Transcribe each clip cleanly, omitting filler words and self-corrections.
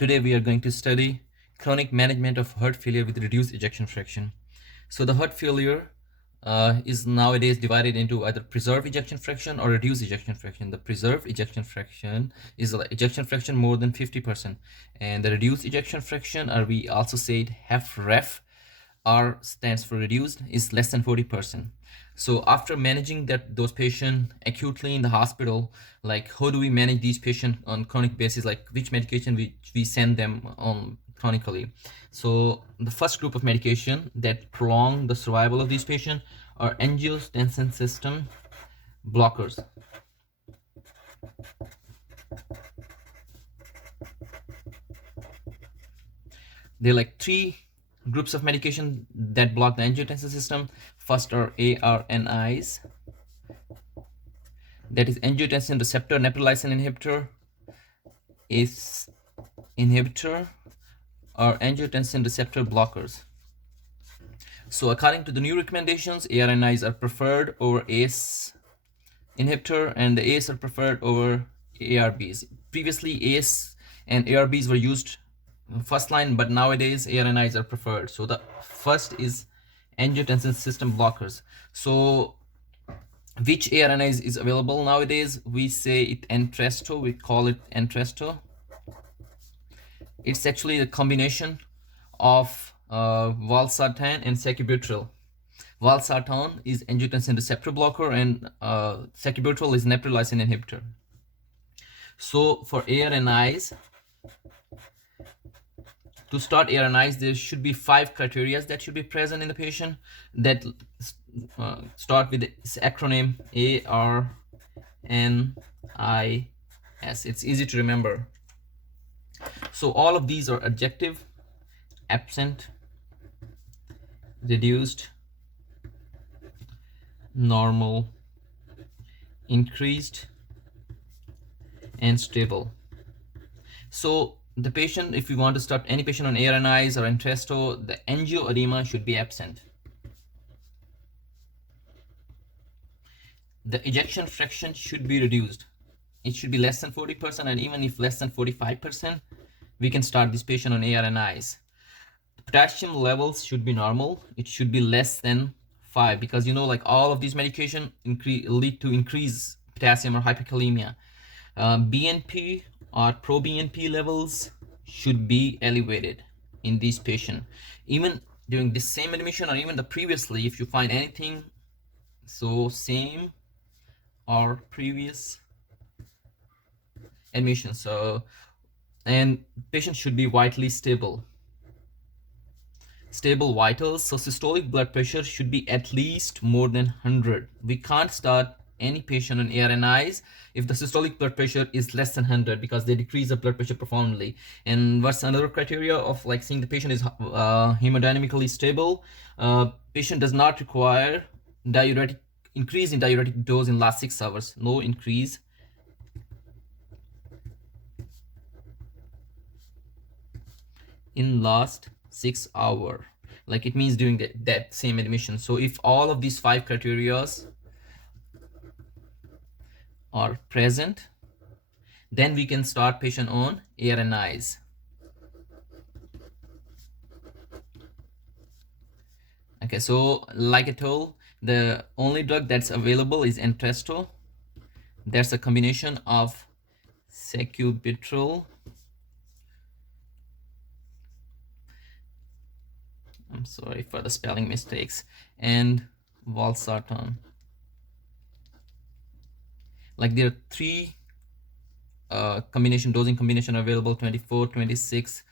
Today we are going to study chronic management of heart failure with reduced ejection fraction. So the heart failure is nowadays divided into either preserved ejection fraction or reduced ejection fraction. The preserved ejection fraction is ejection fraction more than 50%, and the reduced ejection fraction, or we also say it HFrEF, R stands for reduced, is less than 40%. So after managing those patients acutely in the hospital, like how do we manage these patients on chronic basis, like which medication we send them on chronically? So the first group of medication that prolong the survival of these patients are angiotensin system blockers. There are like three groups of medication that block the angiotensin system. First are ARNIs, that is angiotensin receptor neprilysin inhibitor, ACE inhibitor, or angiotensin receptor blockers. So according to the new recommendations, ARNIs are preferred over ACE inhibitor, and the ACE are preferred over ARBs. Previously, ACE and ARBs were used first line, but nowadays ARNIs are preferred. So the first is angiotensin system blockers. So which ARNIs is available nowadays? We say it Entresto, we call it Entresto. It's actually the combination of valsartan and sacubitril. Valsartan is angiotensin receptor blocker, and sacubitril is neprilysin inhibitor. So for ARNIs, to start ARNIs, there should be 5 criteria that should be present in the patient that start with this acronym ARNIS. It's easy to remember. So all of these are adjective: absent, reduced, normal, increased, and stable. So the patient, if we want to start any patient on ARNIs or Entresto, the angioedema should be absent. The ejection fraction should be reduced. It should be less than 40%, and even if less than 45%, we can start this patient on ARNIs. The potassium levels should be normal. It should be less than 5, because like all of these medication lead to increased potassium or hyperkalemia. BNP or pro-BNP levels should be elevated in this patient. Even during the same admission or even the previously, if you find anything, so same or previous admission. So, and patient should be vitally stable. Stable vitals. So systolic blood pressure should be at least more than 100. We can't start any patient on ARNIs if the systolic blood pressure is less than 100, because they decrease the blood pressure profoundly. And what's another criteria of like seeing the patient is hemodynamically stable? Patient does not require increase in diuretic dose in last 6 hours. No increase in last 6 hours. Like it means during that same admission. So if all of these 5 criteria are present, then we can start patient on ARNIs. Okay, so like I told, the only drug that's available is Entresto. There's a combination of sacubitril, I'm sorry for the spelling mistakes, and valsartan. Like there are 3 dosing combination available: 24, 26,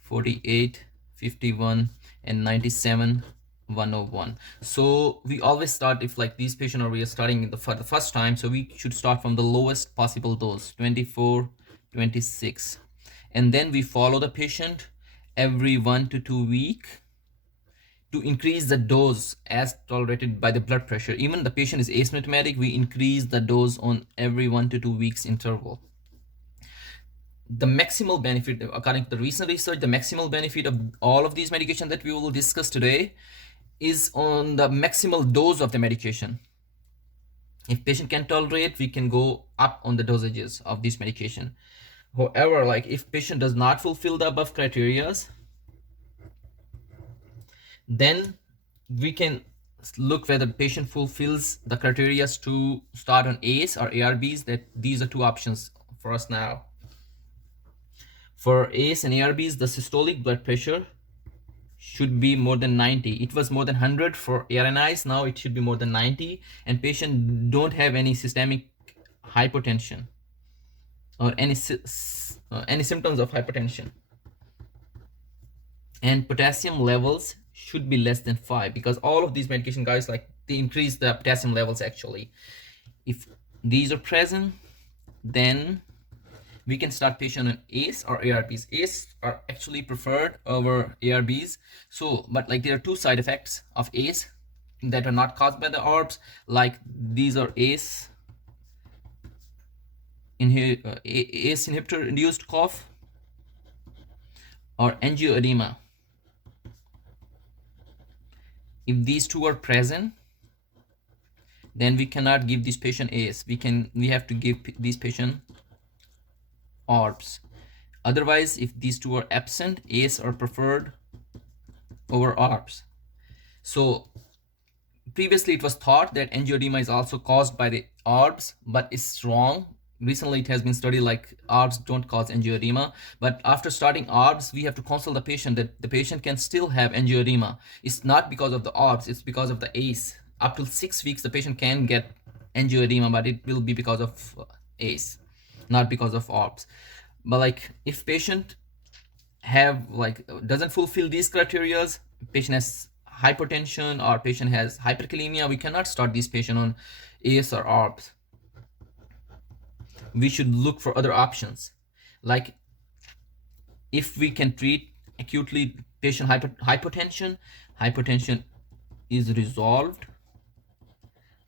48, 51, and 97, 101. So we always start, if like these patients we are starting for the first time, so we should start from the lowest possible dose, 24, 26, and then we follow the patient every 1 to 2 weeks to increase the dose as tolerated by the blood pressure. Even the patient is asymptomatic, we increase the dose on every 1 to 2 weeks interval. The maximal benefit, according to the recent research, the maximal benefit of all of these medications that we will discuss today is on the maximal dose of the medication. If patient can tolerate, we can go up on the dosages of this medication. However, like if patient does not fulfill the above criteria, then we can look whether the patient fulfills the criteria to start on ACE or ARBs. That these are two options for us now. For ACE and ARBs, the systolic blood pressure should be more than 90. It was more than 100 for ARNIs. Now it should be more than 90, and patient don't have any systemic hypotension or any symptoms of hypertension. And potassium levels should be less than 5, because all of these medication, guys, like they increase the potassium levels actually. If these are present, then we can start patient on ACE or ARBs. ACE are actually preferred over ARBs. So, but like there are two side effects of ACE that are not caused by the ARBs. Like these are ACE inhibitor induced cough or angioedema. If these two are present, then we cannot give this patient ACE. We have to give this patient ARBs. Otherwise, if these two are absent, ACE are preferred over ARBs. So previously it was thought that angioedema is also caused by the ARBs, but it's wrong. Recently it has been studied like ARBs don't cause angioedema, but after starting ARBs, we have to counsel the patient that the patient can still have angioedema. It's not because of the ARBs, it's because of the ACE. Up to 6 weeks, the patient can get angioedema, but it will be because of ACE, not because of ARBs. But like if patient have like doesn't fulfill these criteria, patient has hypertension or patient has hyperkalemia, we cannot start this patient on ACE or ARBs. We should look for other options. Like if we can treat acutely patient hypotension is resolved,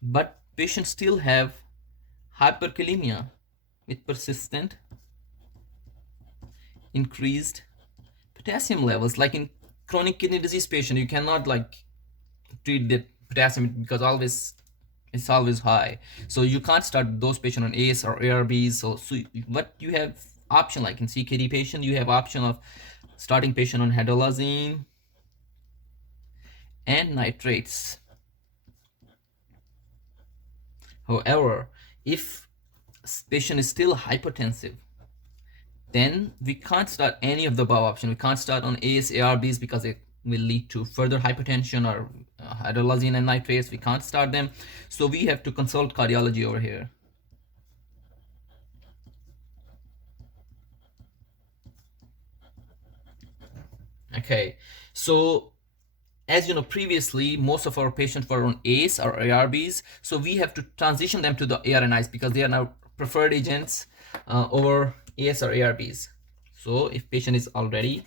but patients still have hyperkalemia with persistent increased potassium levels. Like in chronic kidney disease patient, you cannot like treat the potassium because it's always high, so you can't start those patients on ACE or ARBs. So what you have option, like in CKD patient, you have option of starting patient on hadolazine and nitrates. However, if patient is still hypertensive, then we can't start any of the above option. We can't start on ACE, ARBs because it will lead to further hypertension, or hadolazine and nitrates. We can't start them. So we have to consult cardiology over here. Okay, so as you know, previously most of our patients were on ACE or ARBs, so we have to transition them to the ARNIs because they are now preferred agents over ACE or ARBs. So if patient is already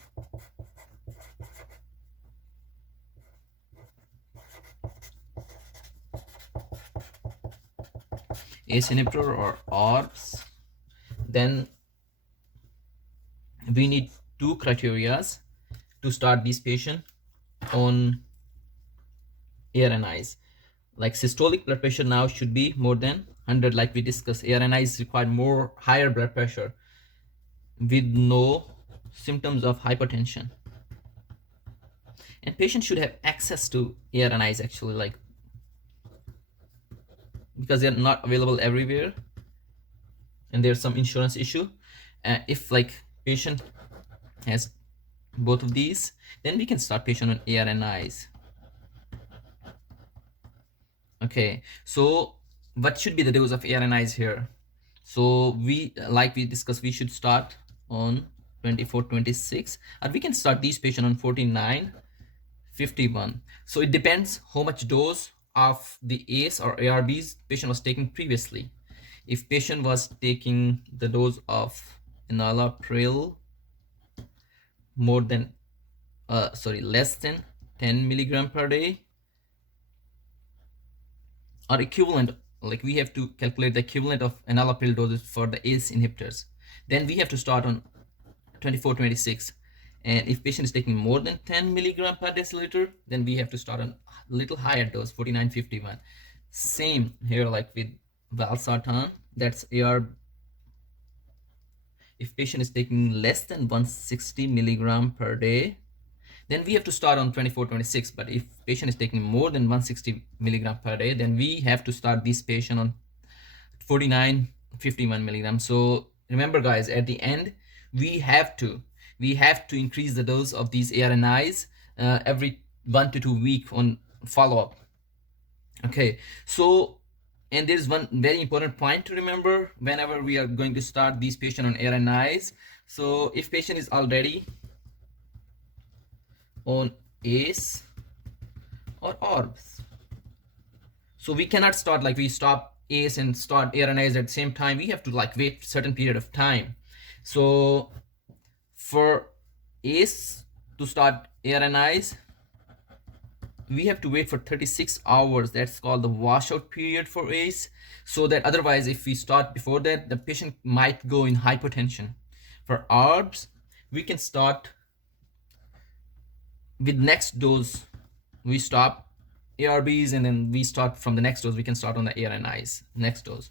ACE inhibitor or ARBs, then we need two criteria to start this patient on ARNIs. Like systolic blood pressure now should be more than 100, like we discussed. ARNIs require higher blood pressure with no symptoms of hypertension, and patients should have access to ARNIs actually, like because they're not available everywhere and there's some insurance issue. If like patient has both of these, then we can start patient on ARNIs. Okay, so what should be the dose of ARNIs here? So we discussed, we should start on 24, 26, and we can start these patient on 49, 51. So it depends how much dose of the ACE or ARBs patient was taking previously. If patient was taking the dose of enalapril more than less than 10 milligram per day, or equivalent, like we have to calculate the equivalent of enalapril doses for the ACE inhibitors, then we have to start on 24, 26. And if patient is taking more than 10 milligram per deciliter, then we have to start on a little higher dose, 49, 51. Same here like with valsartan, that's If patient is taking less than 160 milligram per day, then we have to start on 24, 26. But if patient is taking more than 160 milligram per day, then we have to start this patient on 49, 51 milligrams. So remember guys, at the end, we have to increase the dose of these ARNIs every 1 to 2 weeks on follow-up. Okay, so, and there's one very important point to remember whenever we are going to start these patients on ARNIs. So if patient is already on ACE or ARBs, so we cannot start like we stop ACE and start ARNIs at the same time. We have to like wait certain period of time. So for ACE to start ARNIs, we have to wait for 36 hours. That's called the washout period for ACE. So that otherwise, if we start before that, the patient might go in hypotension. For ARBs, we can start with next dose. We stop ARBs and then we start from the next dose. We can start on the ARNIs next dose.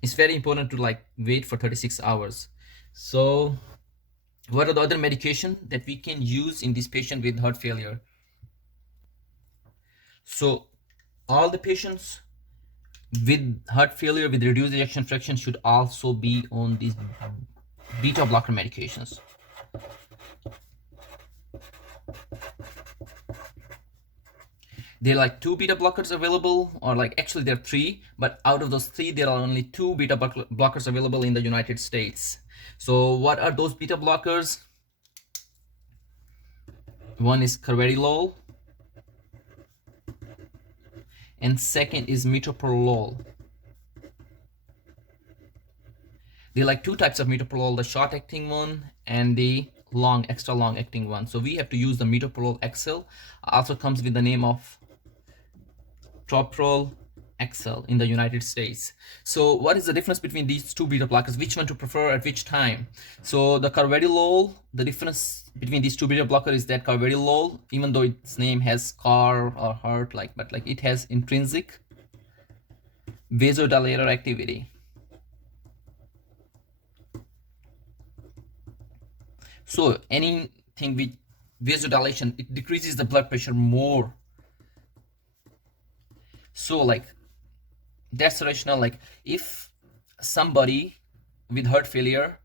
It's very important to like wait for 36 hours. So what are the other medication that we can use in this patient with heart failure? So all the patients with heart failure with reduced ejection fraction should also be on these beta blocker medications. There are like 2 beta blockers available, or like actually there are 3, but out of those 3 there are only 2 beta blockers available in the United States. So what are those beta blockers? One is carvedilol and second is metoprolol. There are like 2 types of metoprolol, the short acting one and the extra long acting one. So we have to use the metoprolol XL. Also comes with the name of Toprol XL in the United States. So what is the difference between these 2 beta blockers? Which one to prefer at which time? So the carvedilol, the difference between these 2 beta blockers is that carvedilol, even though its name has car or heart, but it has intrinsic vasodilator activity. So anything with vasodilation, it decreases the blood pressure more. So like that's rational. Like if somebody with heart failure,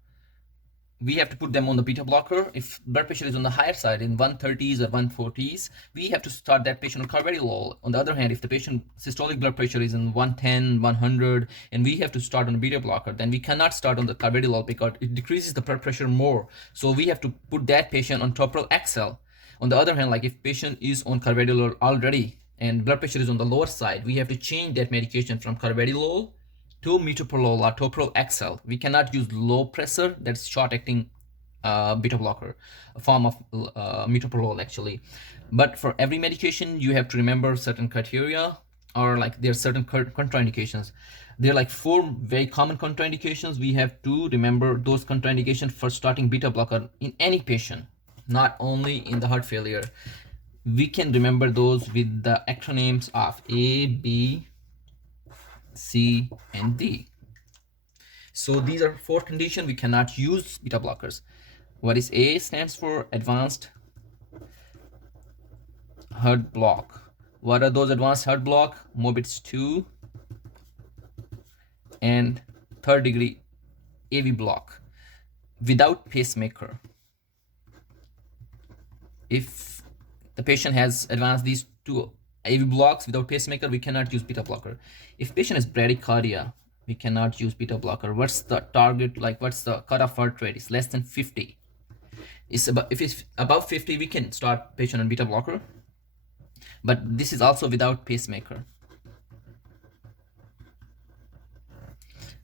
we have to put them on the beta blocker. If blood pressure is on the higher side in 130s or 140s, we have to start that patient on carvedilol. On the other hand, if the patient systolic blood pressure is in 110, 100, and we have to start on a beta blocker, then we cannot start on the carvedilol because it decreases the blood pressure more. So we have to put that patient on Toprol XL. On the other hand, like if patient is on carvedilol already and blood pressure is on the lower side, we have to change that medication from carvedilol to metoprolol or Toprol XL. We cannot use low pressure, that's short acting beta blocker, a form of metoprolol actually. But for every medication, you have to remember certain criteria, or like there are certain contraindications. There are like 4 very common contraindications. We have to remember those contraindications for starting beta blocker in any patient, not only in the heart failure. We can remember those with the acronyms of A, B, C, and D. So these are 4 conditions we cannot use beta blockers. What is A? Stands for advanced heart block. What are those advanced heart block? Mobitz 2 and 3rd degree AV block without pacemaker. If the patient has advanced these 2 AV blocks without pacemaker, we cannot use beta blocker. If patient is bradycardia, we cannot use beta blocker. What's the target, like what's the cutoff heart rate? It's less than 50. If it's above 50, we can start patient on beta blocker, but this is also without pacemaker.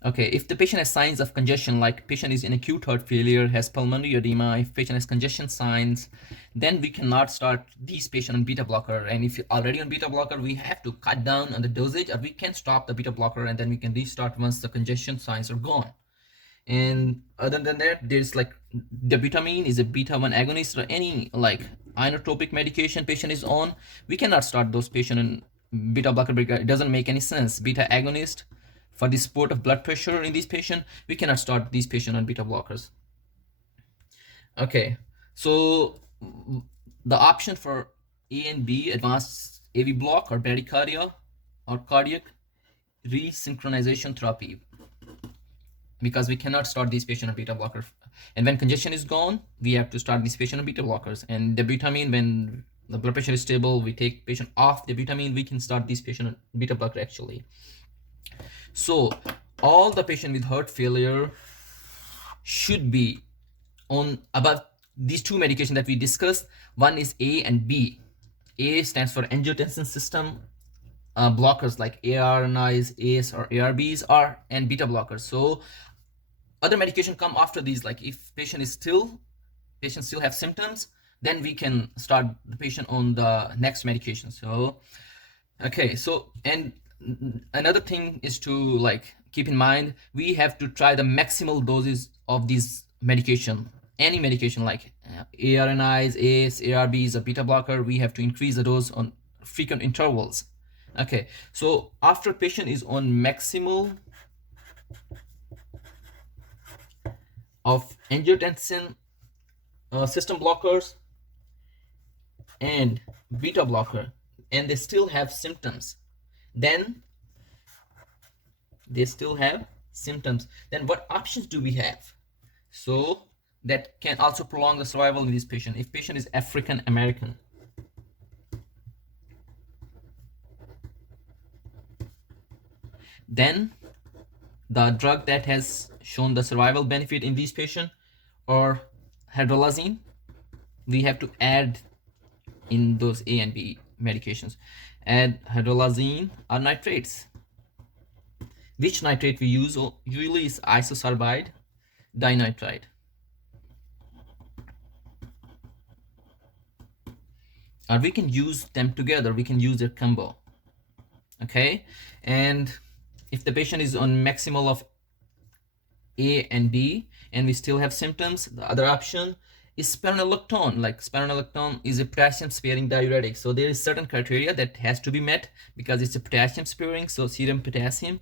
Okay, if the patient has signs of congestion, like patient is in acute heart failure, has pulmonary edema, if patient has congestion signs, then we cannot start these patient on beta blocker. And if you're already on beta blocker, we have to cut down on the dosage, or we can stop the beta blocker and then we can restart once the congestion signs are gone. And other than that, there's like dobutamine is a beta 1 agonist, or any like inotropic medication patient is on, we cannot start those patient in beta blocker because it doesn't make any sense. Beta agonist for the support of blood pressure in these patients, we cannot start these patients on beta blockers. Okay, so the option for A and B, advanced AV block or bradycardia or cardiac resynchronization therapy, because we cannot start these patients on beta blocker. And when congestion is gone, we have to start these patients on beta blockers. And the butamine, when the blood pressure is stable, we take patient off the butamine, we can start this patient on beta blocker actually. So all the patient with heart failure should be on above these two medications that we discussed. One is A and B. A stands for angiotensin system blockers like ARNIs, ACE or ARBs are, and beta blockers. So other medication come after these, like if patient still have symptoms, then we can start the patient on the next medication. So okay, so and another thing is to like keep in mind, we have to try the maximal doses of these medication. Any medication like ARNIs, ACE, ARBs, or beta blocker, we have to increase the dose on frequent intervals. Okay, so after patient is on maximal of angiotensin system blockers and beta blocker, and they still have symptoms, then what options do we have? So that can also prolong the survival in this patient. If patient is African American, then the drug that has shown the survival benefit in these patients or hydralazine, we have to add in those A and B medications. Add hydralazine or nitrates. Which nitrate we use usually is isosorbide dinitride. Or we can use them together, we can use their combo. Okay, and if the patient is on maximal of A and B and we still have symptoms, the other option is spironolactone. Like spironolactone is a potassium sparing diuretic, so there is certain criteria that has to be met because it's a potassium sparing. So serum potassium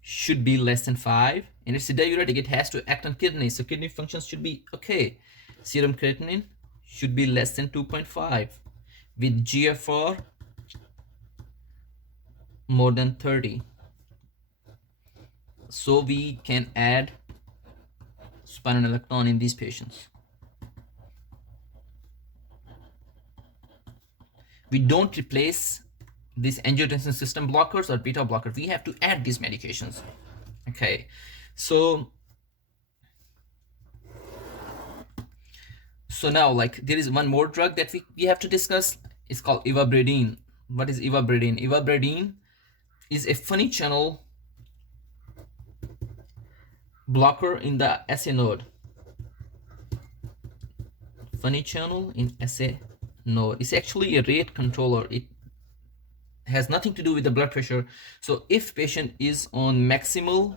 should be less than 5, and it's a diuretic, it has to act on kidney, so kidney functions should be okay. Serum creatinine should be less than 2.5 with GFR more than 30. So we can add spironolactone in these patients. We don't replace these angiotensin system blockers or beta blockers. We have to add these medications. Okay, so now like there is one more drug that we have to discuss. It's called ivabradine. What is ivabradine? Ivabradine is a funny channel blocker in the SA node. Funny channel in SA node. It's actually a rate controller. It has nothing to do with the blood pressure. So if patient is on maximal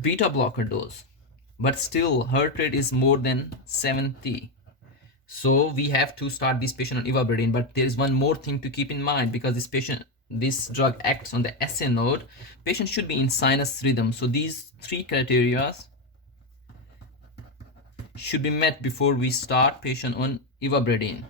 beta blocker dose, but still heart rate is more than 70, so we have to start this patient on ivabradine. But there is one more thing to keep in mind, because this drug acts on the SA node, patient should be in sinus rhythm. So these 3 criteria should be met before we start patient on ivabradine.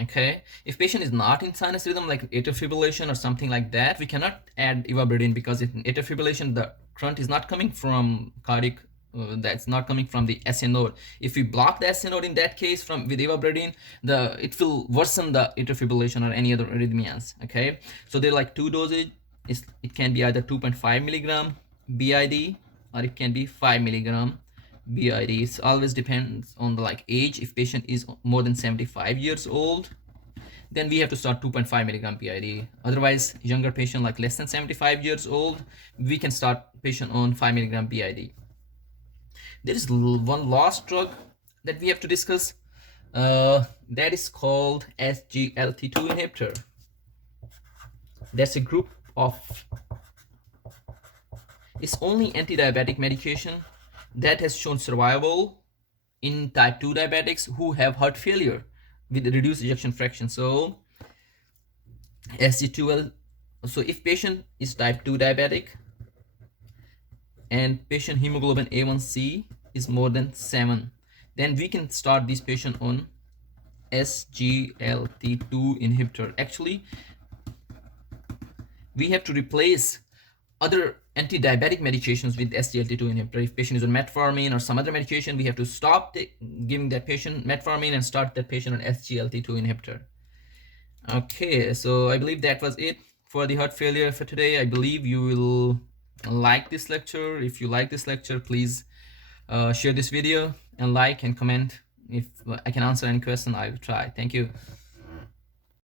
Okay, if patient is not in sinus rhythm, like atrial fibrillation or something like that, we cannot add ivabradine, because in atrial fibrillation the current is not coming from cardiac, that's not coming from the SA node. If we block the SA node in that case with ivabradine, it will worsen the atrial fibrillation or any other arrhythmias. Okay, so there are like 2 dosage. It can be either 2.5 milligram BID or it can be 5 milligram BID. It always depends on the age. If patient is more than 75 years old, then we have to start 2.5 milligram BID. Otherwise, younger patient like less than 75 years old, we can start patient on 5 milligram BID. There is one last drug that we have to discuss. That is called SGLT2 inhibitor. That's a group of, it's only anti-diabetic medication that has shown survival in type 2 diabetics who have heart failure with reduced ejection fraction. So SG2L. So if patient is type 2 diabetic and patient hemoglobin A1C is more than 7, then we can start this patient on SGLT2 inhibitor. Actually, we have to replace other anti-diabetic medications with SGLT2 inhibitor. If patient is on metformin or some other medication, we have to stop giving that patient metformin and start that patient on SGLT2 inhibitor. Okay, so I believe that was it for the heart failure for today. I believe you will like this lecture. If you like this lecture, please share this video and like and comment. If I can answer any question, I will try. Thank you.